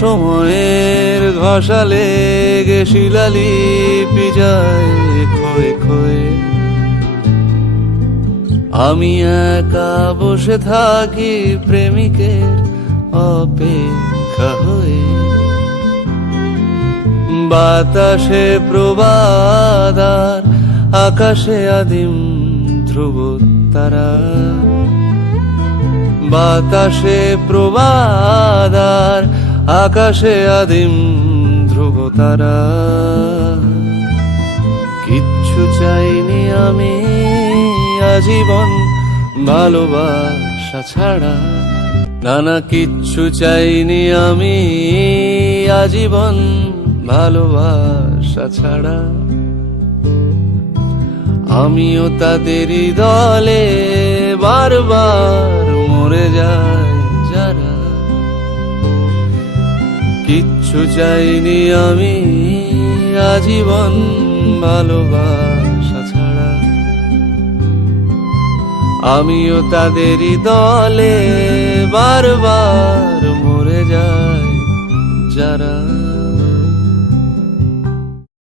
সময়ের ঘষালে গে শিলালিপি যায় আমি একা বসে থাকি প্রেমিকের অপেক্ষা হয়ে। বাতাসে প্রবাদার আকাশে আদিম ধ্রুব তারা। বাতাসে প্রবাদার আকাশে আদিম ধ্রুব তারা কিচ্ছু চাইনি আমি আজীবন ভালোবাসা ছাড়া। না না কিচ্ছু চাইনি আমি আজীবন ভালোবাসা ছাড়া। আমিও তাদেরই দলে বারবার কিচ্ছু চাইনি আমি আজীবন ভালোবাসা ছাড়া। আমিও তাদেরই দলে বারবার